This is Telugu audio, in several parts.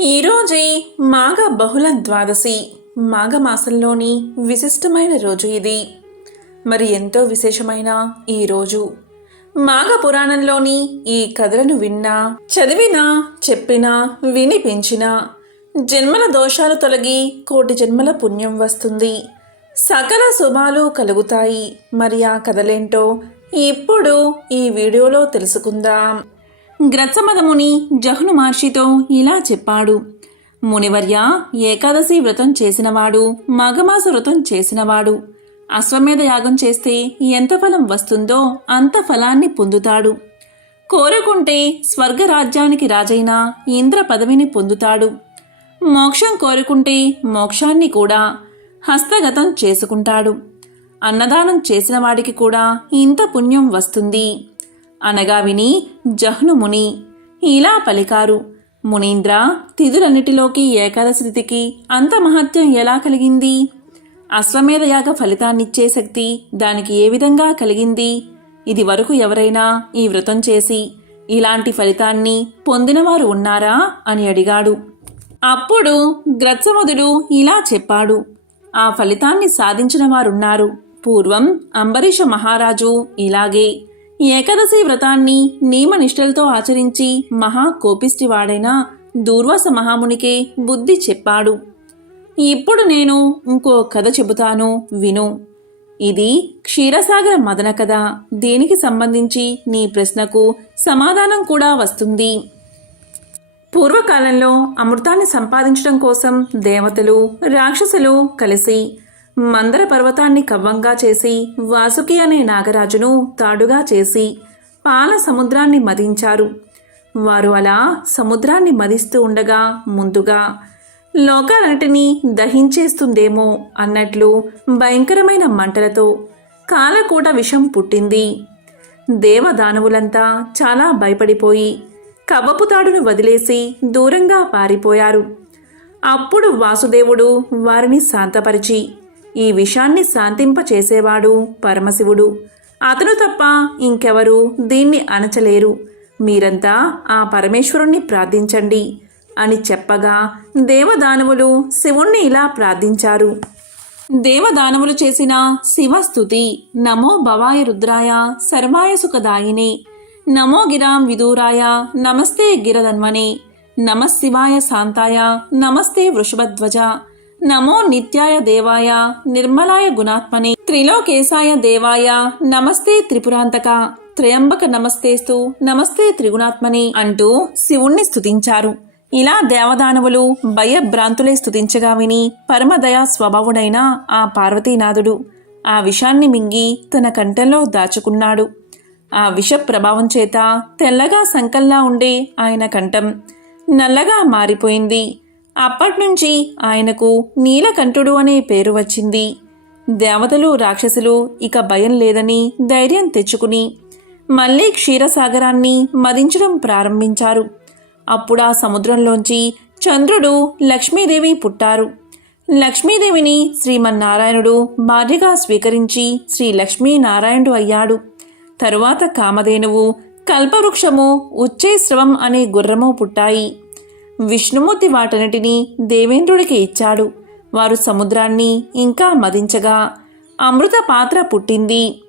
ఈరోజే మాఘ బహుళ ద్వాదశి. మాఘమాసంలోని విశిష్టమైన రోజు ఇది. మరి ఎంతో విశేషమైన ఈ రోజు? మాఘ పురాణంలోని ఈ కథలను విన్నా చదివినా చెప్పినా వినిపించినా జన్మల దోషాలు తొలగి కోటి జన్మల పుణ్యం వస్తుంది. సకల శుభాలు కలుగుతాయి. మరి ఆ కథలేంటో ఇప్పుడు ఈ వీడియోలో తెలుసుకుందాం. గ్రత్సమదముని జహ్ను మహర్షితో ఇలా చెప్పాడు. మునివర్య ఏకాదశి వ్రతం చేసినవాడు మగమాస వ్రతం చేసినవాడు. అశ్వమేధ యాగం చేస్తే ఎంత ఫలం వస్తుందో అంత ఫలాన్ని పొందుతాడు. కోరుకుంటే స్వర్గరాజ్యానికి రాజైన ఇంద్ర పదవిని పొందుతాడు. మోక్షం కోరుకుంటే మోక్షాన్ని కూడా హస్తగతం చేసుకుంటాడు. అన్నదానం చేసిన వాడికి కూడా ఇంత పుణ్యం వస్తుంది. అనగా విని జహ్ను ముని ఇలా పలికారు. మునీంద్ర తిథులన్నిటిలోకి ఏకాదశి తిథికి అంత మహత్యం ఎలా కలిగింది? అశ్వమేధ యాగ ఫలితాన్నిచ్చే శక్తి దానికి ఏ విధంగా కలిగింది? ఇది వరకు ఎవరైనా ఈ వ్రతం చేసి ఇలాంటి ఫలితాన్ని పొందినవారు ఉన్నారా? అని అడిగాడు. అప్పుడు గ్రత్సముదుడు ఇలా చెప్పాడు. ఆ ఫలితాన్ని సాధించిన వారున్నారు. పూర్వం అంబరీష మహారాజు ఇలాగే ఏకాదశి వ్రతాన్ని నియమనిష్టలతో ఆచరించి మహా కోపిష్టివాడైన దూర్వాస మహామునికే బుద్ధి చెప్పాడు. ఇప్పుడు నేను ఇంకో కథ చెబుతాను విను. ఇది క్షీరసాగర మదన కథ. దీనికి సంబంధించి నీ ప్రశ్నకు సమాధానం కూడా వస్తుంది. పూర్వకాలంలో అమృతాన్ని సంపాదించడం కోసం దేవతలు రాక్షసులు కలిసి మందర పర్వతాన్ని కవ్వంగా చేసి వాసుకి అనే నాగరాజును తాడుగా చేసి పాల సముద్రాన్ని మదించారు. వారు అలా సముద్రాన్ని మదిస్తూ ఉండగా ముందుగా లోకాలన్నిటినీ దహించేస్తుందేమో అన్నట్లు భయంకరమైన మంటలతో కాలకూట విషం పుట్టింది. దేవదానవులంతా చాలా భయపడిపోయి కవ్వపు తాడును వదిలేసి దూరంగా పారిపోయారు. అప్పుడు వాసుదేవుడు వారిని శాంతపరిచి ఈ విషాన్ని శాంతింపచేసేవాడు పరమశివుడు. అతను తప్ప ఇంకెవరు దీన్ని అణచలేరు. మీరంతా ఆ పరమేశ్వరుణ్ణి ప్రార్థించండి అని చెప్పగా దేవదానవులు శివుణ్ణి ఇలా ప్రార్థించారు. దేవదానవులు చేసిన శివస్థుతి నమో భవాయ రుద్రాయ సర్వాయ సుఖదాయినే నమో గిరాం విదూరాయ నమస్తే గిరధన్వనే నమశివాయ శాంతాయ నమస్తే వృషభధ్వజ. నమో నిత్యాయ దేవాయ నిర్మలాయ గుణాత్మని. త్రిలోకేశాయ దేవాయ నమస్తే త్రిపురాంతక. త్రయంబక నమస్తేస్తు నమస్తే త్రిగుణాత్మని అంటూ శివుణ్ణి స్తుతించారు. ఇలా దేవదానవులు భయభ్రాంతులే స్తుతించగా విని పరమదయా స్వభావుడైన ఆ పార్వతీనాథుడు ఆ విషాన్ని మింగి తన కంఠంలో దాచుకున్నాడు. ఆ విష ప్రభావం చేత తెల్లగా సంకల్లా ఉండే ఆయన కంఠం నల్లగా మారిపోయింది. అప్పట్నుంచి ఆయనకు నీలకంఠుడు అనే పేరు వచ్చింది. దేవతలు రాక్షసులు ఇక భయం లేదని ధైర్యం తెచ్చుకుని మళ్ళీ క్షీరసాగరాన్ని మదించడం ప్రారంభించారు. అప్పుడా సముద్రంలోంచి చంద్రుడు లక్ష్మీదేవి పుట్టారు. లక్ష్మీదేవిని శ్రీమన్నారాయణుడు భార్యగా స్వీకరించి శ్రీ లక్ష్మీనారాయణుడు అయ్యాడు. తరువాత కామధేనువు కల్పవృక్షము ఉచ్చేశ్రవం అనే గుర్రము పుట్టాయి. విష్ణుమూర్తి వాటన్నిటినీ దేవేంద్రుడికి ఇచ్చాడు. వారు సముద్రాన్ని ఇంకా మదించగా అమృత పాత్ర పుట్టింది.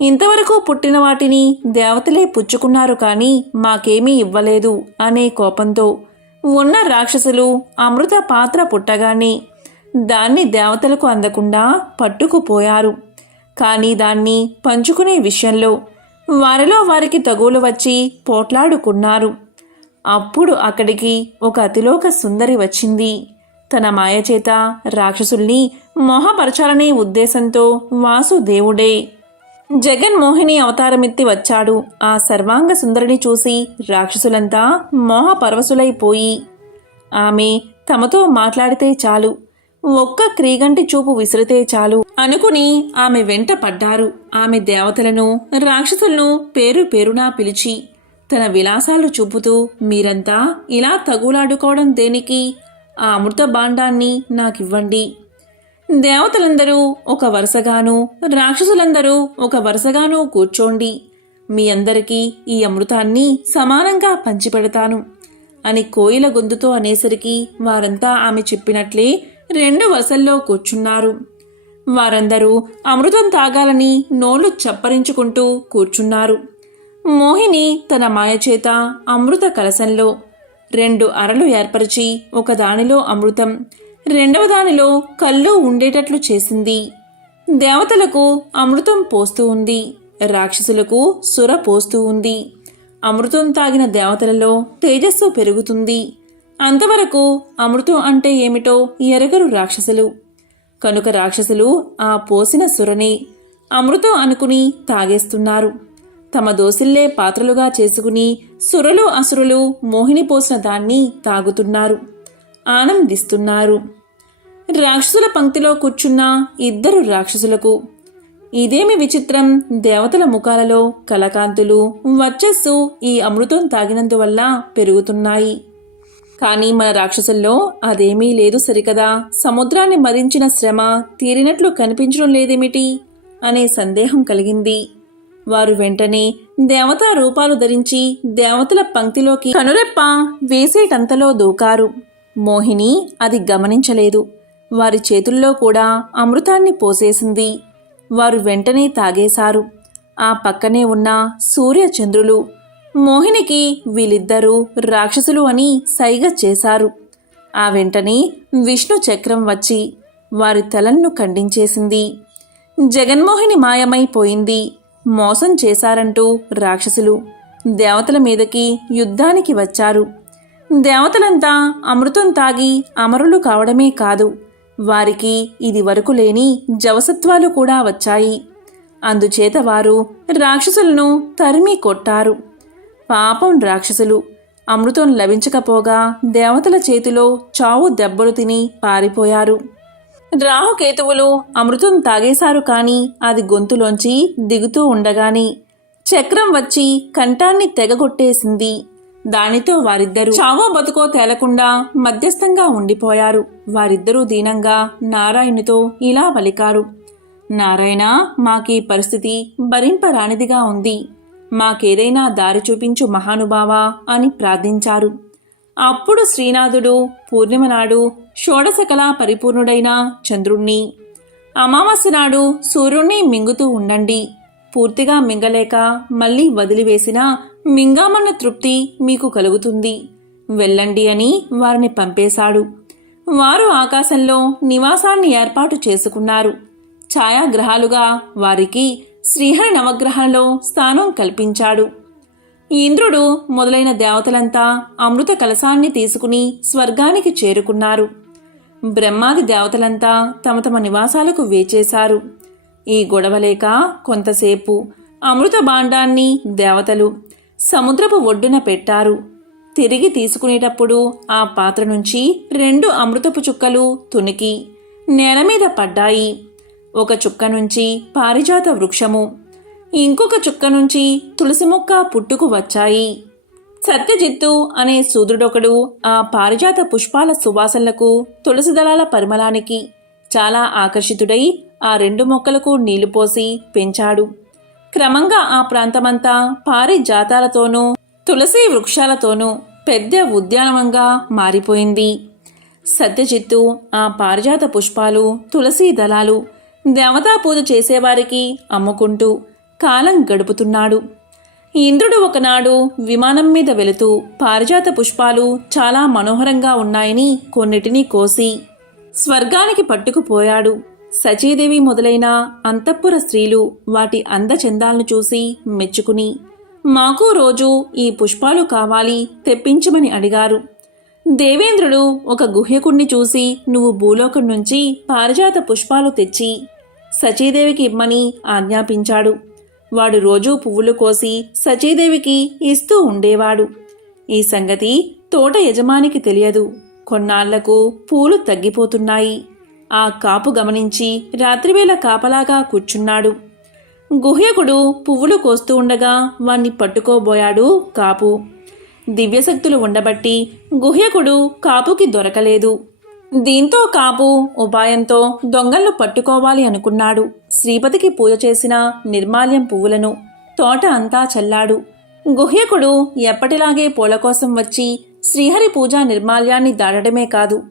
ఇంతవరకు పుట్టిన వాటిని దేవతలే పుచ్చుకున్నారు కానీ మాకేమీ ఇవ్వలేదు అనే కోపంతో ఉన్న రాక్షసులు అమృత పాత్ర పుట్టగానే దాన్ని దేవతలకు అందకుండా పట్టుకుపోయారు. కానీ దాన్ని పంచుకునే విషయంలో వారిలో వారికి తగులు వచ్చి పోట్లాడుకున్నారు. అప్పుడు అక్కడికి ఒక అతిలోక సుందరి వచ్చింది. తన మాయచేత రాక్షసుల్ని మోహపరచాలనే ఉద్దేశంతో వాసుదేవుడే జగన్మోహిని అవతారమెత్తి వచ్చాడు. ఆ సర్వాంగ సుందరిని చూసి రాక్షసులంతా మోహపరవశులైపోయి ఆమె తమతో మాట్లాడితే చాలు. ఒక్క క్రీగంటి చూపు విసిరితే చాలు అనుకుని ఆమె వెంట పడ్డారు. ఆమె దేవతలను రాక్షసులను పేరు పేరునా పిలిచి తన విలాసాలు చూపుతూ మీరంతా ఇలా తగులాడుకోవడం దేనికి? ఆ అమృత భాండాన్ని నాకివ్వండి. దేవతలందరూ ఒక వరుసగాను రాక్షసులందరూ ఒక వరుసగాను కూర్చోండి. మీ అందరికీ ఈ అమృతాన్ని సమానంగా పంచిపెడతాను అని కోయిల గొంతుతో అనేసరికి వారంతా ఆమె చెప్పినట్లే రెండు వరుసల్లో కూర్చున్నారు. వారందరూ అమృతం తాగాలని నోళ్ళు చప్పరించుకుంటూ కూర్చున్నారు. మోహిని తన మాయచేత అమృత కలశంలో రెండు అరలు ఏర్పరిచి ఒకదానిలో అమృతం రెండవ దానిలో కళ్ళు ఉండేటట్లు చేసింది. దేవతలకు అమృతం పోస్తూ ఉంది రాక్షసులకు సుర పోస్తూ ఉంది. అమృతం తాగిన దేవతలలో తేజస్సు పెరుగుతుంది. అంతవరకు అమృతం అంటే ఏమిటో ఎరగరు రాక్షసులు. కనుక రాక్షసులు ఆ పోసిన సురని అమృతం అనుకుని తాగేస్తున్నారు. తమ దోసిల్లే పాత్రలుగా చేసుకుని సురలు అసురులు మోహిని పోసిన దాన్ని తాగుతున్నారు. ఆనందిస్తున్నారు రాక్షసుల పంక్తిలో కూర్చున్న ఇద్దరు రాక్షసులకు ఇదేమి విచిత్రం? దేవతల ముఖాలలో కలకాంతులు వర్చస్సు ఈ అమృతం తాగినందువల్ల పెరుగుతున్నాయి. కానీ మన రాక్షసుల్లో అదేమీ లేదు సరికదా? సముద్రాన్ని మరించిన శ్రమ తీరినట్లు కనిపించడం లేదేమిటి? అనే సందేహం కలిగింది. వారు వెంటనే దేవతా రూపాలు ధరించి దేవతల పంక్తిలోకి కనురెప్ప వేసేటంతలో దూకారు. మోహిని అది గమనించలేదు. వారి చేతుల్లో కూడా అమృతాన్ని పోసేసింది. వారు వెంటనే తాగేశారు. ఆ పక్కనే ఉన్న సూర్యచంద్రులు మోహినికి వీళ్ళిద్దరూ రాక్షసులు అని సైగ చేశారు. ఆ వెంటనే విష్ణు చక్రం వచ్చి వారి తలను ఖండించేసింది. జగన్మోహిని మాయమైపోయింది. మోసం చేశారంటూ రాక్షసులు దేవతల మీదకి యుద్ధానికి వచ్చారు. దేవతలంతా అమృతం తాగి అమరులు కావడమే కాదు వారికి ఇది వరకు లేని జవసత్వాలు కూడా వచ్చాయి. అందుచేత వారు రాక్షసులను తరిమి కొట్టారు. పాపం రాక్షసులు అమృతం లభించకపోగా దేవతల చేతిలో చావు దెబ్బలు తిని పారిపోయారు. రాహుకేతువులు అమృతం తాగేశారు కానీ అది గొంతులోంచి దిగుతూ ఉండగాని చక్రం వచ్చి కంఠాన్ని తెగగొట్టేసింది. దానితో వారిద్దరూ చావో బతుకో తేలకుండా మధ్యస్థంగా ఉండిపోయారు. వారిద్దరూ దీనంగా నారాయణుతో ఇలా పలికారు. నారాయణ మాకీ పరిస్థితి భరింపరానిదిగా ఉంది. మాకేదైనా దారి చూపించు మహానుభావా అని ప్రార్థించారు. అప్పుడు శ్రీనాథుడు పూర్ణిమ నాడు షోడశకళా పరిపూర్ణుడైన చంద్రుణ్ణి. అమావాస్య నాడు సూర్యుణ్ణి మింగుతూ ఉండండి. పూర్తిగా మింగలేక మళ్ళీ వదిలివేసినా మింగామన్న తృప్తి మీకు కలుగుతుంది. వెళ్ళండి అని వారిని పంపేశాడు. వారు ఆకాశంలో నివాసాన్ని ఏర్పాటు చేసుకున్నారు. ఛాయాగ్రహాలుగా వారికి శ్రీహరి నవగ్రహంలో స్థానం కల్పించాడు. ఇంద్రుడు మొదలైన దేవతలంతా అమృత కలశాన్ని తీసుకుని స్వర్గానికి చేరుకున్నారు. బ్రహ్మాది దేవతలంతా తమ తమ నివాసాలకు వేచేశారు. ఈ గొడవలేక కొంతసేపు అమృత భాండాన్ని దేవతలు సముద్రపు ఒడ్డున పెట్టారు. తిరిగి తీసుకునేటప్పుడు ఆ పాత్ర నుంచి రెండు అమృతపు చుక్కలు తునికి నేల మీద పడ్డాయి. ఒక చుక్క నుంచి పారిజాత వృక్షము ఇంకొక చుక్క నుంచి తులసి మొక్క పుట్టుకు వచ్చాయి. సత్యజిత్తు అనే శూద్రుడొకడు ఆ పారిజాత పుష్పాల సువాసనలకు తులసి దళాల పరిమళానికి చాలా ఆకర్షితుడై ఆ రెండు మొక్కలకు నీళ్ళు పోసి పెంచాడు. క్రమంగా ఆ ప్రాంతమంతా పారిజాతాలతోనూ తులసి వృక్షాలతోనూ పెద్ద ఉద్యానవంగా మారిపోయింది. సత్యజిత్తు ఆ పారిజాత పుష్పాలు తులసి దళాలు దేవతా పూజ చేసేవారికి అమ్ముకుంటూ కాలం గడుపుతున్నాడు. ఇంద్రుడు ఒకనాడు విమానం మీద వెళుతూ పారిజాత పుష్పాలు చాలా మనోహరంగా ఉన్నాయని కొన్నిటిని కోసి స్వర్గానికి పట్టుకుపోయాడు. సచీదేవి మొదలైన అంతఃపుర స్త్రీలు వాటి అందచందాలను చూసి మెచ్చుకుని మాకు రోజు ఈ పుష్పాలు కావాలి తెప్పించమని అడిగారు. దేవేంద్రుడు ఒక గుహ్యకుణ్ణి చూసి నువ్వు భూలోకం నుంచి పారిజాత పుష్పాలు తెచ్చి సచీదేవికి ఇమ్మని ఆజ్ఞాపించాడు. వాడు రోజూ పువ్వులు కోసి సచీదేవికి ఇస్తూ ఉండేవాడు. ఈ సంగతి తోట యజమానికి తెలియదు. కొన్నాళ్ళకు పూలు తగ్గిపోతున్నాయి. ఆ కాపు గమనించి రాత్రివేళ కాపలాగా కూర్చున్నాడు. గుహ్యకుడు పువ్వులు కోస్తూ ఉండగా వాణ్ణి పట్టుకోబోయాడు కాపు. దివ్యశక్తులు ఉండబట్టి గుహ్యకుడు కాపుకి దొరకలేదు. దీంతో కాపు ఉపాయంతో దొంగలను పట్టుకోవాలి అనుకున్నాడు. శ్రీపతికి పూజ చేసిన నిర్మాల్యం పువ్వులను తోట అంతా చల్లాడు. గుహ్యకుడు ఎప్పటిలాగే పూల కోసం వచ్చి శ్రీహరి పూజా నిర్మాల్యాన్ని దాటడమే కాదు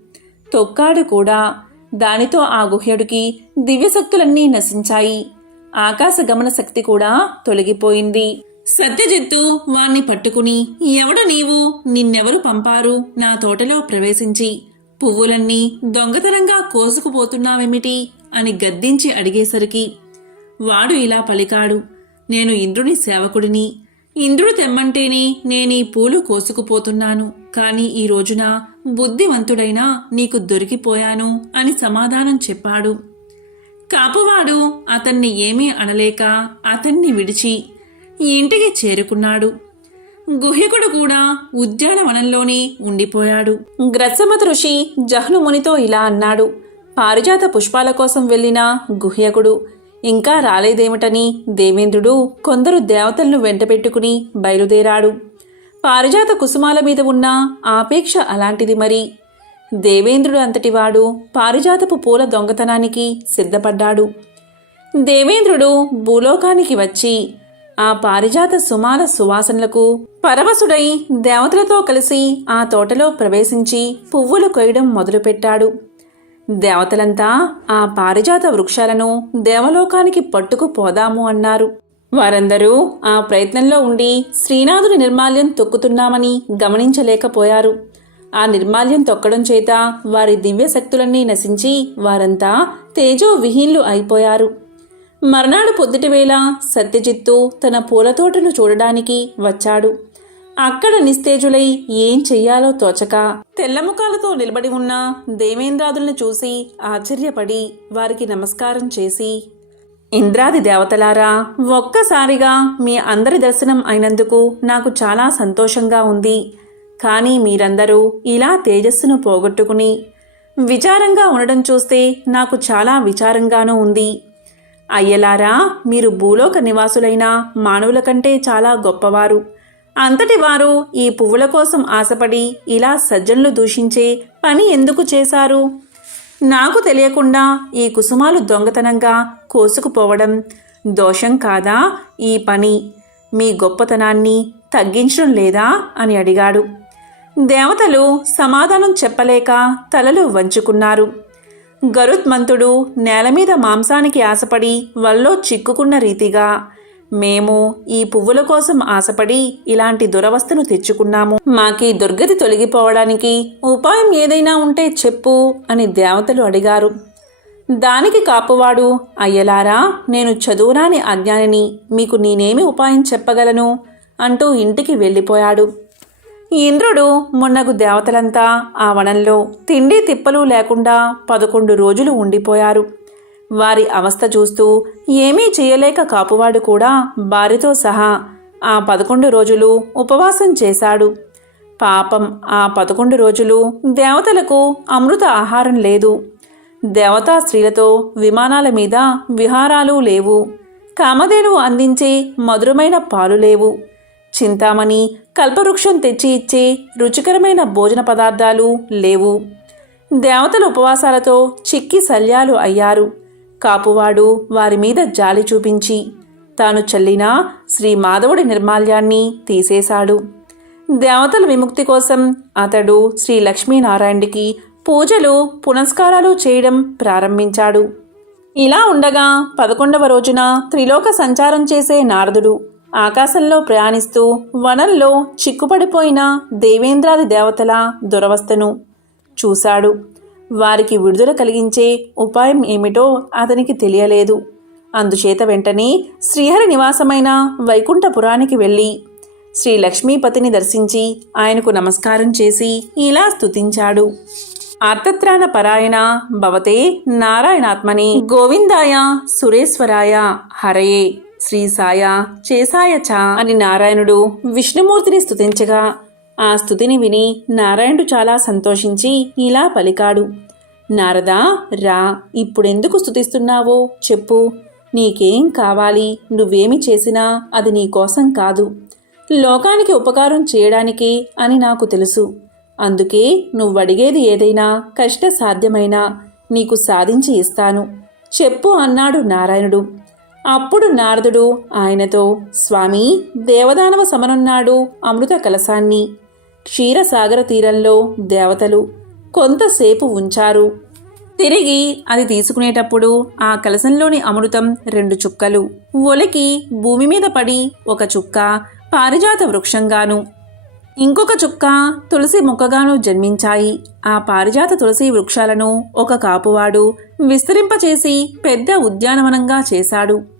తొక్కాడు కూడా. దానితో ఆ గుహ్యుడికి దివ్యశక్తులన్నీ నశించాయి. ఆకాశ గమన శక్తి కూడా తొలగిపోయింది. సత్యజిత్తు వాణ్ణి పట్టుకుని ఎవడ నీవు? నిన్నెవరు పంపారు? నా తోటలో ప్రవేశించి పువ్వులన్నీ దొంగతనంగా కోసుకుపోతున్నావేమిటి అని గద్దించి అడిగేసరికి వాడు ఇలా పలికాడు. నేను ఇంద్రుని సేవకుడిని. ఇంద్రుడు తెమ్మంటేనే నేనీ పూలు కోసుకుపోతున్నాను. కాని ఈ రోజున బుద్ధివంతుడైనా నీకు దొరికిపోయాను అని సమాధానం చెప్పాడు. కాపువాడు అతన్ని ఏమీ అనలేక అతన్ని విడిచి ఇంటికి చేరుకున్నాడు. గుహికుడు కూడా ఉద్యానవనంలోనే ఉండిపోయాడు. గ్రసమత ఋషి జహ్నుమునితో ఇలా అన్నాడు పారిజాత పుష్పాల కోసం వెళ్ళిన గుహ్యకుడు ఇంకా రాలేదేమిటని దేవేంద్రుడు కొందరు దేవతలను వెంటబెట్టుకుని బయలుదేరాడు. పారిజాత కుసుమాల మీద ఉన్న ఆపేక్ష అలాంటిది మరి. దేవేంద్రుడు అంతటివాడు పారిజాతపు పూల దొంగతనానికి సిద్ధపడ్డాడు. దేవేంద్రుడు భూలోకానికి వచ్చి ఆ పారిజాత సుమాల సువాసనలకు పరవశుడై దేవతలతో కలిసి ఆ తోటలో ప్రవేశించి పువ్వులు కొయ్యడం మొదలుపెట్టాడు. దేవతలంతా ఆ పారిజాత వృక్షాలను దేవలోకానికి పట్టుకుపోదాము అన్నారు. వారందరూ ఆ ప్రయత్నంలో ఉండి శ్రీనాథుని నిర్మాల్యం తొక్కుతున్నామని గమనించలేకపోయారు. ఆ నిర్మాల్యం తొక్కడం చేత వారి దివ్యశక్తులన్నీ నశించి వారంతా తేజో విహీన్లు అయిపోయారు. మర్నాడు పొద్దుటివేళ సత్యజిత్తు తన పూలతోటను చూడడానికి వచ్చాడు. అక్కడ నిస్తేజులై ఏం చెయ్యాలో తోచక తెల్లముఖాలతో నిలబడి ఉన్న దేవేంద్రాదులను చూసి ఆశ్చర్యపడి వారికి నమస్కారం చేసి ఇంద్రాది దేవతలారా ఒక్కసారిగా మీ అందరి దర్శనం అయినందుకు నాకు చాలా సంతోషంగా ఉంది. కానీ మీరందరూ ఇలా తేజస్సును పోగొట్టుకుని విచారంగా ఉండడం చూస్తే నాకు చాలా విచారంగానూ ఉంది. అయ్యలారా మీరు భూలోక నివాసులైన మానవుల కంటే చాలా గొప్పవారు. అంతటి వారు ఈ పువ్వుల కోసం ఆశపడి ఇలా సజ్జనులు దూషించే పని ఎందుకు చేశారు? నాకు తెలియకుండా ఈ కుసుమాలు దొంగతనంగా కోసుకుపోవడం దోషం కాదా ఈ పని? మీ గొప్పతనాన్ని తగ్గించడం లేదా? అని అడిగాడు. దేవతలు సమాధానం చెప్పలేక తలలు వంచుకున్నారు. గరుత్మంతుడు నేల మీద మాంసానికి ఆశపడి వల్లో చిక్కుకున్న రీతిగా మేము ఈ పువ్వుల కోసం ఆశపడి ఇలాంటి దురవస్థను తెచ్చుకున్నాము. మాకీ దుర్గతి తొలగిపోవడానికి ఉపాయం ఏదైనా ఉంటే చెప్పు అని దేవతలు అడిగారు. దానికి కాపువాడు అయ్యలారా నేను చదువురాని అజ్ఞానిని మీకు నేనేమి ఉపాయం చెప్పగలను? అంటూ ఇంటికి వెళ్ళిపోయాడు. ఇంద్రుడు మున్నగు దేవతలంతా ఆ వనంలో తిండి తిప్పలు లేకుండా పదకొండు రోజులు ఉండిపోయారు. వారి అవస్థ చూస్తూ ఏమీ చేయలేక కాపువాడు కూడా భార్యతో సహా ఆ పదకొండు రోజులు ఉపవాసం చేశాడు. పాపం ఆ పదకొండు రోజులు దేవతలకు అమృత ఆహారం లేదు. దేవతా స్త్రీలతో విమానాల మీద విహారాలు లేవు. కామధేనువు అందించే మధురమైన పాలు లేవు. చింతామణి కల్పవృక్షం తెచ్చి ఇచ్చే రుచికరమైన భోజన పదార్థాలు లేవు. దేవతల ఉపవాసాలతో చిక్కి శల్యాలు అయ్యారు. కాపువాడు వారి మీద జాలి చూపించి తాను చల్లిన శ్రీ మాధవుడి నిర్మాల్యాన్ని తీసేశాడు. దేవతల విముక్తి కోసం అతడు శ్రీ లక్ష్మీనారాయణుడికి పూజలు పునస్కారాలు చేయడం ప్రారంభించాడు. ఇలా ఉండగా పదకొండవ రోజున త్రిలోక సంచారం చేసే నారదుడు ఆకాశంలో ప్రయాణిస్తూ వనంలో చిక్కుపడిపోయిన దేవేంద్రాది దేవతల దురవస్థను చూశాడు. వారికి విడుదల కలిగించే ఉపాయం ఏమిటో అతనికి తెలియలేదు. అందుచేత వెంటనే శ్రీహరి నివాసమైన వైకుంఠపురానికి వెళ్ళి శ్రీ లక్ష్మీపతిని దర్శించి ఆయనకు నమస్కారం చేసి ఇలా స్తుతించాడు. ఆర్తత్రాణ పరాయణ భవతే నారాయణాత్మని గోవిందాయ సురేశ్వరాయ హరయే శ్రీ సాయ చేసాయ అని నారాయణుడు విష్ణుమూర్తిని స్తుతించగా ఆ స్థుతిని విని నారాయణుడు చాలా సంతోషించి ఇలా పలికాడు. నారదా రా ఇప్పుడెందుకు స్థుతిస్తున్నావో చెప్పు. నీకేం కావాలి నువ్వేమి చేసినా అది నీకోసం కాదు. లోకానికి ఉపకారం చేయడానికి అని నాకు తెలుసు. అందుకే నువ్వడిగేది ఏదైనా కష్ట సాధ్యమైనా నీకు సాధించి ఇస్తాను. చెప్పు అన్నాడు నారాయణుడు. అప్పుడు నారదుడు ఆయనతో స్వామి దేవదానవ సమనున్నాడు అమృత కలశాన్ని. క్షీరసాగర తీరంలో దేవతలు కొంతసేపు ఉంచారు. తిరిగి అది తీసుకునేటప్పుడు ఆ కలశంలోని అమృతం రెండు చుక్కలు. ఒలికి భూమి మీద పడి ఒక చుక్క పారిజాత వృక్షంగాను ఇంకొక చుక్క తులసి మొక్కగాను జన్మించాయి. ఆ పారిజాత తులసి వృక్షాలను ఒక కాపువాడు విస్తరింపచేసి పెద్ద ఉద్యానవనంగా చేశాడు.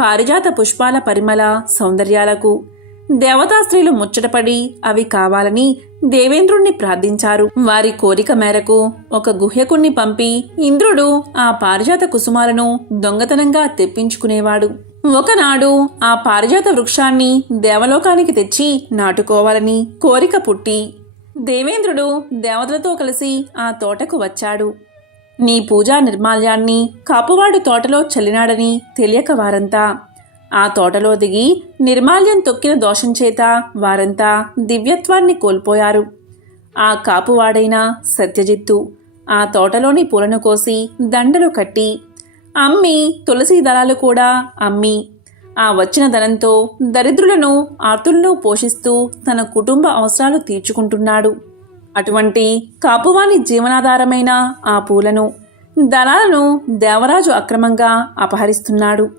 పారిజాత పుష్పాల పరిమళ సౌందర్యాలకు దేవతా స్త్రీలు ముచ్చటపడి అవి కావాలని దేవేంద్రుణ్ణి ప్రార్థించారు. వారి కోరిక మేరకు ఒక గుహ్యకుణ్ణి పంపి ఇంద్రుడు ఆ పారిజాత కుసుమాలను దొంగతనంగా తెప్పించుకునేవాడు. ఒకనాడు ఆ పారిజాత వృక్షాన్ని దేవలోకానికి తెచ్చి నాటుకోవాలని కోరిక పుట్టి దేవేంద్రుడు దేవతలతో కలిసి ఆ తోటకు వచ్చాడు. నీ పూజా నిర్మాల్యాన్ని కాపువాడు తోటలో చల్లినాడని తెలియక వారంతా. ఆ తోటలో దిగి నిర్మాల్యం తొక్కిన దోషం చేత వారంతా దివ్యత్వాన్ని కోల్పోయారు. ఆ కాపువాడైన సత్యజిత్తు ఆ తోటలోని పూలను కోసి దండలు కట్టి అమ్మి తులసి దళాలు కూడా అమ్మి ఆ వచ్చిన ధనంతో దరిద్రులను ఆర్తులను పోషిస్తూ తన కుటుంబ అవసరాలు తీర్చుకుంటున్నాడు. అటువంటి కాపువాని జీవనాధారమైన ఆ పూలను దళాలను దేవరాజు అక్రమంగా అపహరిస్తున్నాడు.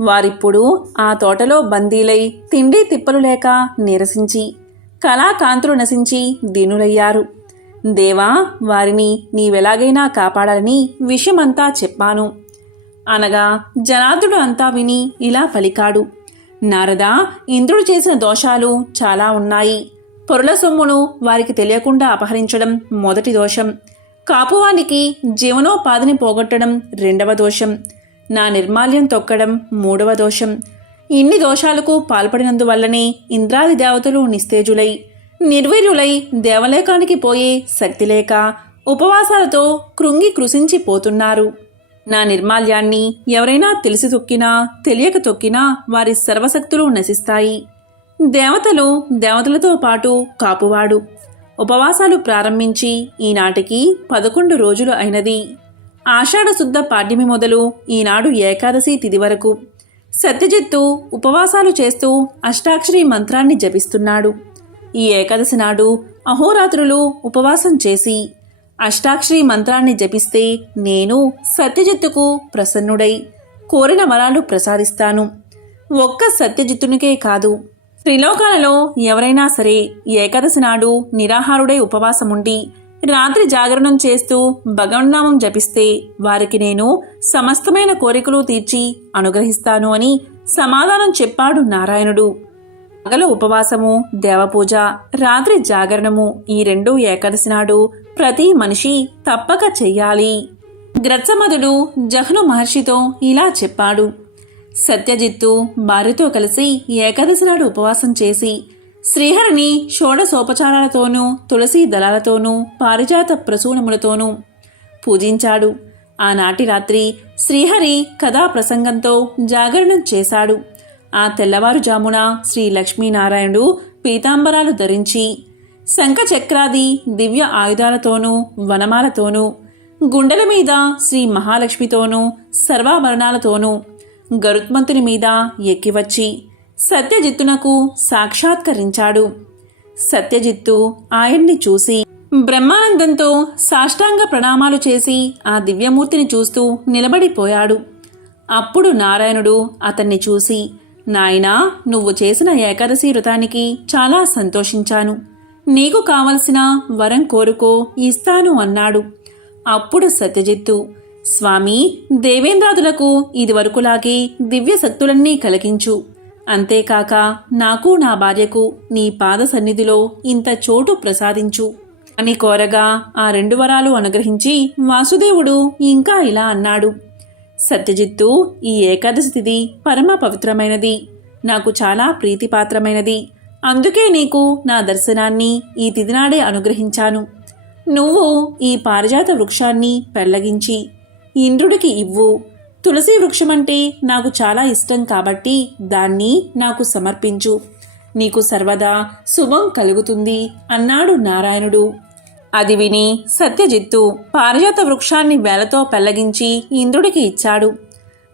వారిప్పుడు ఆ తోటలో బందీలై తిండి తిప్పలు లేక నీరసించి కళాకాంతులు నశించి దీనులయ్యారు. దేవా వారిని నీవెలాగైనా కాపాడాలని విషయమంతా చెప్పాను. అనగా జనార్దుడు అంతా విని ఇలా పలికాడు. నారద ఇంద్రుడు చేసిన దోషాలు చాలా ఉన్నాయి. పొరల సొమ్మును వారికి తెలియకుండా అపహరించడం మొదటి దోషం. కాపువానికి జీవనోపాధిని పోగొట్టడం రెండవ దోషం. నా నిర్మాల్యం తొక్కడం మూడవ దోషం. ఇన్ని దోషాలకు పాల్పడినందువల్లనే ఇంద్రాది దేవతలు నిస్తేజులై నిర్వీర్యులై దేవలేకానికి పోయే శక్తి లేక ఉపవాసాలతో కృంగి కృషించి పోతున్నారు. నా నిర్మాల్యాన్ని ఎవరైనా తెలిసి తొక్కినా తెలియక తొక్కినా వారి సర్వశక్తులు నశిస్తాయి. దేవతలు దేవతలతో పాటు కాపువాడు. ఉపవాసాలు ప్రారంభించి ఈనాటికి పదకొండు రోజులు అయినది. ఆషాఢశుద్ధ పాడ్యమి మొదలు ఈనాడు ఏకాదశి తిది వరకు. సత్యజిత్తు ఉపవాసాలు చేస్తూ అష్టాక్షరి మంత్రాన్ని జపిస్తున్నాడు. ఈ ఏకాదశి నాడు అహోరాత్రులు ఉపవాసం చేసి అష్టాక్షరి మంత్రాన్ని జపిస్తే నేను సత్యజిత్తుకు ప్రసన్నుడై కోరిన వరాలు ప్రసాదిస్తాను. ఒక్క సత్యజిత్తునికే కాదు త్రిలోకాలలో ఎవరైనా సరే ఏకాదశి నాడు నిరాహారుడై ఉపవాసముండి రాత్రి జాగరణం చేస్తూ భగవన్నామం జపిస్తే వారికి నేను సమస్తమైన కోరికలు తీర్చి అనుగ్రహిస్తాను అని సమాధానం చెప్పాడు నారాయణుడు. పగల ఉపవాసము దేవపూజ రాత్రి జాగరణము ఈ రెండు ఏకాదశి నాడు ప్రతి మనిషి తప్పక చెయ్యాలి గ్రత్సమధుడు జహ్ను మహర్షితో ఇలా చెప్పాడు. సత్యజిత్తు భార్యతో కలిసి ఏకాదశి నాడు ఉపవాసం చేసి శ్రీహరిని షోడసోపచారాలతోనూ తులసి దళాలతోనూ పారిజాత ప్రసూనములతోనూ పూజించాడు. ఆనాటి రాత్రి శ్రీహరి కథా ప్రసంగంతో జాగరణం చేశాడు. ఆ తెల్లవారుజామున శ్రీ లక్ష్మీనారాయణుడు పీతాంబరాలు ధరించి శంఖచక్రాది దివ్య ఆయుధాలతోనూ వనమాలతోనూ గుండెల మీద శ్రీ మహాలక్ష్మితోనూ సర్వాభరణాలతోనూ గరుత్మంతుని మీద ఎక్కివచ్చి సత్యజిత్తునకు సాక్షాత్కరించాడు. సత్యజిత్తు ఆయన్ని చూసి బ్రహ్మానందంతో సాష్టాంగ ప్రణామాలు చేసి ఆ దివ్యమూర్తిని చూస్తూ నిలబడిపోయాడు. అప్పుడు నారాయణుడు అతన్ని చూసి నాయనా నువ్వు చేసిన ఏకాదశి వ్రతానికి చాలా సంతోషించాను. నీకు కావలసిన వరం కోరుకో ఇస్తాను అన్నాడు. అప్పుడు సత్యజిత్తు స్వామి దేవేంద్రాదులకు ఇదివరకులాగే దివ్య శక్తులన్నీ కలిగించు. అంతేకాక నాకు నా భార్యకు నీ పాద సన్నిధిలో ఇంత చోటు ప్రసాదించు. అని కోరగా ఆ రెండు వరాలు అనుగ్రహించి వాసుదేవుడు ఇంకా ఇలా అన్నాడు. సత్యజిత్తు ఈ ఏకాదశి తిథి పరమ పవిత్రమైనది. నాకు చాలా ప్రీతిపాత్రమైనది. అందుకే నీకు నా దర్శనాన్ని ఈ తిదినాడే అనుగ్రహించాను. నువ్వు ఈ పారిజాత వృక్షాన్ని పెళ్ళగించి ఇంద్రుడికి ఇవ్వు. తులసి వృక్షమంటే నాకు చాలా ఇష్టం కాబట్టి దాన్ని నాకు సమర్పించు. నీకు సర్వదా శుభం కలుగుతుంది అన్నాడు నారాయణుడు. అది విని సత్యజిత్తు పారిజాత వృక్షాన్ని వేలతో పెళ్ళగించి ఇంద్రుడికి ఇచ్చాడు.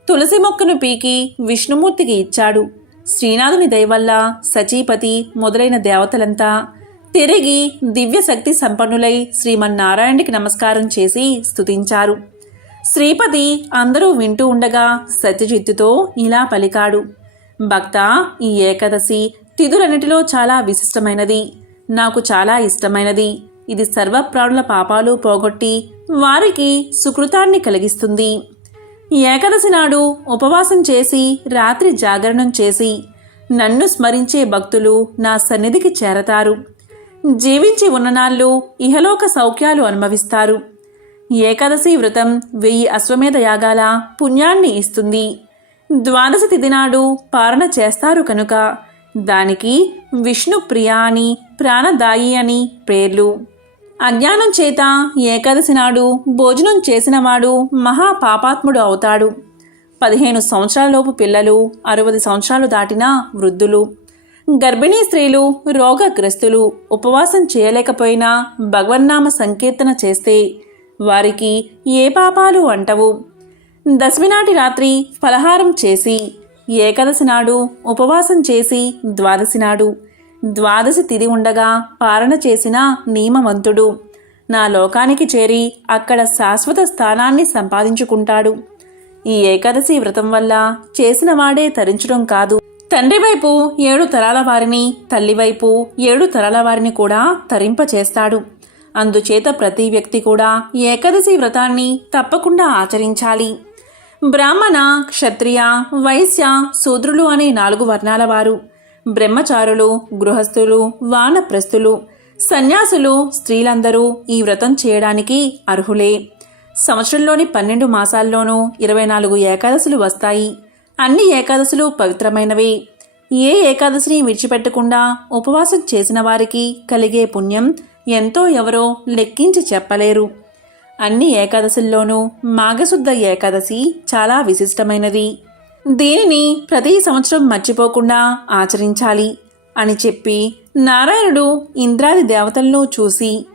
తులసి మొక్కను పీకి విష్ణుమూర్తికి ఇచ్చాడు. శ్రీనాథుని దయవల్ల సచీపతి మొదలైన దేవతలంతా తిరిగి దివ్యశక్తి సంపన్నులై శ్రీమన్నారాయణుడికి నమస్కారం చేసి స్తుతించారు. శ్రీపతి అందరూ వింటూ ఉండగా సత్యజిత్తుతో ఇలా పలికాడు. భక్త ఈ ఏకాదశి తిథులన్నిటిలో చాలా విశిష్టమైనది. నాకు చాలా ఇష్టమైనది. ఇది సర్వప్రాణుల పాపాలు పోగొట్టి వారికి సుకృతాన్ని కలిగిస్తుంది. ఏకాదశి నాడు ఉపవాసం చేసి రాత్రి జాగరణం చేసి నన్ను స్మరించే భక్తులు నా సన్నిధికి చేరతారు. జీవించి ఉన్ననాళ్ళు ఇహలోక సౌఖ్యాలు అనుభవిస్తారు. ఏకాదశి వ్రతం వెయ్యి అశ్వమేధ యాగాల పుణ్యాన్ని ఇస్తుంది. ద్వాదశ తిథి నాడు పారణ చేస్తారు కనుక దానికి విష్ణు ప్రియా అని ప్రాణదాయి అని పేర్లు. అజ్ఞానం చేత ఏకాదశి నాడు భోజనం చేసినవాడు మహా పాపాత్ముడు అవుతాడు. పదిహేను సంవత్సరాలలోపు పిల్లలు అరవది సంవత్సరాలు దాటిన వృద్ధులు. గర్భిణీ స్త్రీలు రోగగ్రస్తులు ఉపవాసం చేయలేకపోయినా భగవన్నామ సంకీర్తన చేస్తే వారికి ఏ పాపాలు అంటవు. దశమి నాటి రాత్రి ఫలహారం చేసి ఏకాదశి నాడు ఉపవాసం చేసి ద్వాదశి నాడు. ద్వాదశి తిది ఉండగా పారణ చేసిన నియమవంతుడు నా లోకానికి చేరి అక్కడ శాశ్వత స్థానాన్ని సంపాదించుకుంటాడు. ఈ ఏకాదశి వ్రతం వల్ల చేసిన వాడే తరించడం కాదు. తండ్రి వైపు ఏడు తరాల వారిని తల్లివైపు ఏడు తరాల వారిని కూడా తరింపచేస్తాడు. అందుచేత ప్రతి వ్యక్తి కూడా ఏకాదశి వ్రతాన్ని తప్పకుండా ఆచరించాలి. బ్రాహ్మణ క్షత్రియ వైశ్య శూద్రులు అనే నాలుగు వర్ణాల వారు. బ్రహ్మచారులు గృహస్థులు వానప్రస్థులు సన్యాసులు స్త్రీలందరూ ఈ వ్రతం చేయడానికి అర్హులే. సంవత్సరంలోని పన్నెండు మాసాల్లోనూ ఇరవై నాలుగు ఏకాదశులు వస్తాయి. అన్ని ఏకాదశులు పవిత్రమైనవే. ఏ ఏకాదశిని విడిచిపెట్టకుండా ఉపవాసం చేసిన వారికి కలిగే పుణ్యం ఎంతో ఎవరో లెక్కించి చెప్పలేరు. అన్ని ఏకాదశుల్లోనూ మాఘశుద్ధ ఏకాదశి చాలా విశిష్టమైనది. దీనిని ప్రతి సంవత్సరం మర్చిపోకుండా ఆచరించాలి అని చెప్పి నారాయణుడు ఇంద్రాది దేవతలను చూసి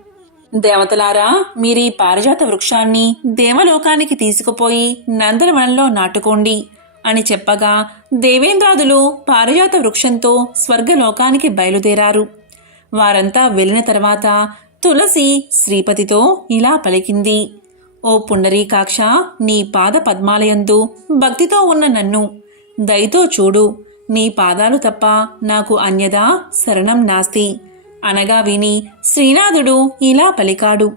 దేవతలారా మీరీ పారిజాత వృక్షాన్ని దేవలోకానికి తీసుకుపోయి నందనవనంలో నాటుకోండి అని చెప్పగా దేవేంద్రాదులు పారిజాత వృక్షంతో స్వర్గలోకానికి బయలుదేరారు. వారంతా వెళ్ళిన తర్వాత తులసి శ్రీపతితో ఇలా పలికింది. ఓ పుండరీకాక్ష నీ పాద పద్మాలయందు భక్తితో ఉన్న నన్ను దయతో చూడు. నీ పాదాలు తప్ప నాకు అన్యదా శరణం నాస్తి. అనగా విని శ్రీనాథుడు ఇలా పలికాడు.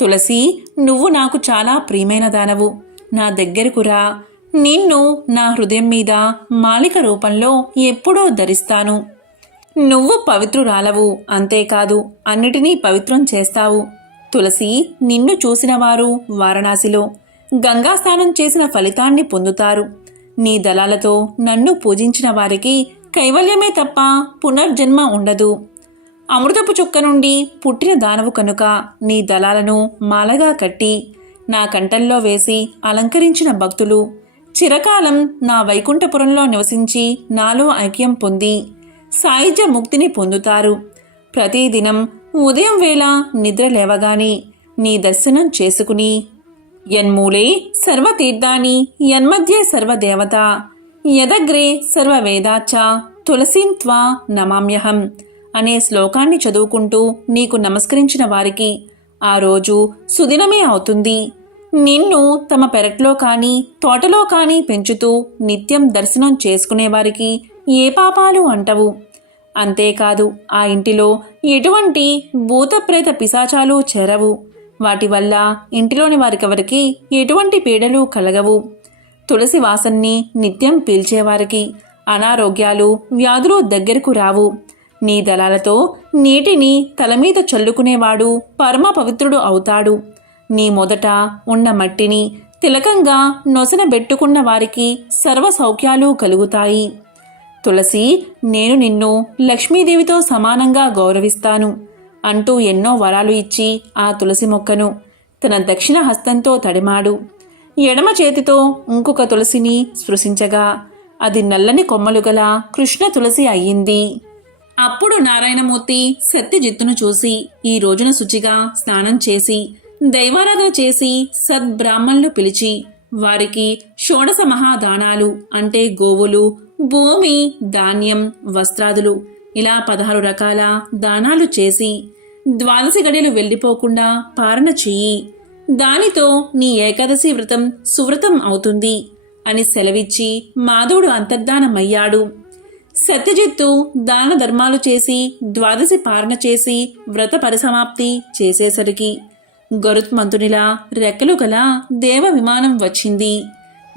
తులసి నువ్వు నాకు చాలా ప్రియమైన దానవు. నా దగ్గరకు రా. నిన్ను నా హృదయం మీద మాలిక రూపంలో ఎప్పుడో ధరిస్తాను. నువ్వు పవిత్రురాలవు అంతేకాదు అన్నిటినీ పవిత్రం చేస్తావు. తులసి నిన్ను చూసినవారు వారణాసిలో గంగా స్నానం చేసిన ఫలితాన్ని పొందుతారు. నీ దళాలతో నన్ను పూజించిన వారికి కైవల్యమే తప్ప పునర్జన్మ ఉండదు. అమృతపు చుక్క నుండి పుట్టిన దానవు కనుక నీ దళాలను మాలగా కట్టి నా కంటల్లో వేసి అలంకరించిన భక్తులు చిరకాలం నా వైకుంఠపురంలో నివసించి నాలో ఐక్యం పొంది సాయుధ్య ముక్తిని పొందుతారు. ప్రతిదినం ఉదయం వేళ నిద్ర లేవగానే నీ దర్శనం చేసుకుని యన్మూలే సర్వతీర్థాని యన్మధ్యే సర్వదేవత యదగ్రే సర్వవేదాచ తులసీం త్వా నమామ్యహం అనే శ్లోకాన్ని చదువుకుంటూ నీకు నమస్కరించిన వారికి ఆ రోజు సుదినమే అవుతుంది. నిన్ను తమ పెరట్లో కానీ తోటలో కానీ పెంచుతూ నిత్యం దర్శనం చేసుకునేవారికి ఏ పాపాలు అంటవు? అంతేకాదు ఆ ఇంటిలో ఎటువంటి భూతప్రేత పిశాచాలు చేరవు. వాటి వల్ల ఇంటిలోని వారికెవరికి ఎటువంటి పీడలు కలగవు. తులసి వాసన్ని నిత్యం పీల్చేవారికి అనారోగ్యాలు వ్యాధులు దగ్గరకు రావు. నీ దళాలతో నీటిని తలమీద చల్లుకునేవాడు పరమ పవిత్రుడు అవుతాడు. నీ మొదట ఉన్న మట్టిని తిలకంగా నొసనబెట్టుకున్న వారికి సర్వ సౌఖ్యాలు కలుగుతాయి. తులసి నేను నిన్ను లక్ష్మీదేవితో సమానంగా గౌరవిస్తాను అంటూ ఎన్నో వరాలు ఇచ్చి ఆ తులసి మొక్కను తన దక్షిణ హస్తంతో తడిమాడు. ఎడమ చేతితో ఇంకొక తులసిని స్పృశించగా అది నల్లని కొమ్మలు గల కృష్ణ తులసి అయ్యింది. అప్పుడు నారాయణమూర్తి సత్యజిత్తును చూసి ఈ రోజున శుచిగా స్నానం చేసి దైవారాధన చేసి సద్బ్రాహ్మణులు పిలిచి వారికి షోడశ మహాదానాలు అంటే గోవులు భూమి ధాన్యం వస్త్రాదులు ఇలా పదహారు రకాల దానాలు చేసి ద్వాదశి గడియలు వెళ్ళిపోకుండా పారణ చెయ్యి. దానితో నీ ఏకాదశి వ్రతం సువ్రతం అవుతుంది అని సెలవిచ్చి మాధవుడు అంతర్ధానమయ్యాడు. సత్యజిత్తు దాన ధర్మాలు చేసి ద్వాదశి పారణ చేసి వ్రత పరిసమాప్తి చేసేసరికి గరుత్మంతునిలా రెక్కలు గల దేవ విమానం వచ్చింది.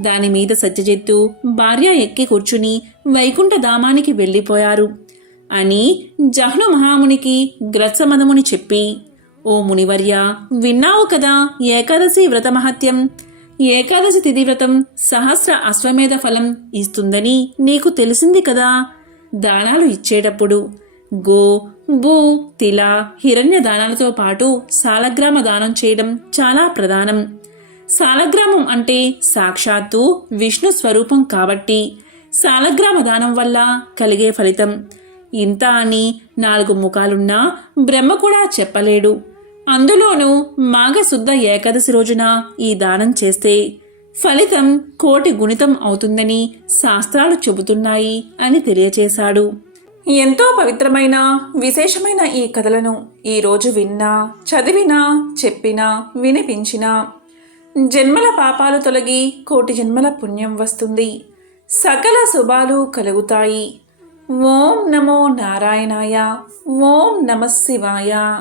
దానిమీద సత్యజిత్తు భార్య ఎక్కి కూర్చుని వైకుంఠ ధామానికి వెళ్ళిపోయారు. అని జహ్ను మహామునికి గ్రత్సమదముని చెప్పి ఓ మునివర్య విన్నావు కదా ఏకాదశి వ్రత మహత్యం ఏకాదశి తిథి వ్రతం సహస్ర అశ్వమేధ ఫలం ఇస్తుందని నీకు తెలిసింది కదా? దానాలు ఇచ్చేటప్పుడు గో భూ తిల హిరణ్య దానాలతో పాటు సాలగ్రామ దానం చేయడం చాలా ప్రధానం. సాలగ్రామం అంటే సాక్షాత్తు విష్ణు స్వరూపం కాబట్టి సాలగ్రామ దానం వల్ల కలిగే ఫలితం ఇంత అని నాలుగు ముఖాలున్నా బ్రహ్మ కూడా చెప్పలేడు. అందులోనూ మాఘశుద్ధ ఏకాదశి రోజున ఈ దానం చేస్తే ఫలితం కోటి గుణితం అవుతుందని శాస్త్రాలు చెబుతున్నాయి అని తెలియచేశాడు. ఎంతో పవిత్రమైన విశేషమైన ఈ కథలను ఈరోజు విన్నా చదివినా చెప్పినా వినిపించినా జన్మల పాపాలు తొలగి కోటి జన్మల పుణ్యం వస్తుంది. సకల శుభాలు కలుగుతాయి. ఓం నమో నారాయణాయ. ఓం నమ శివాయ.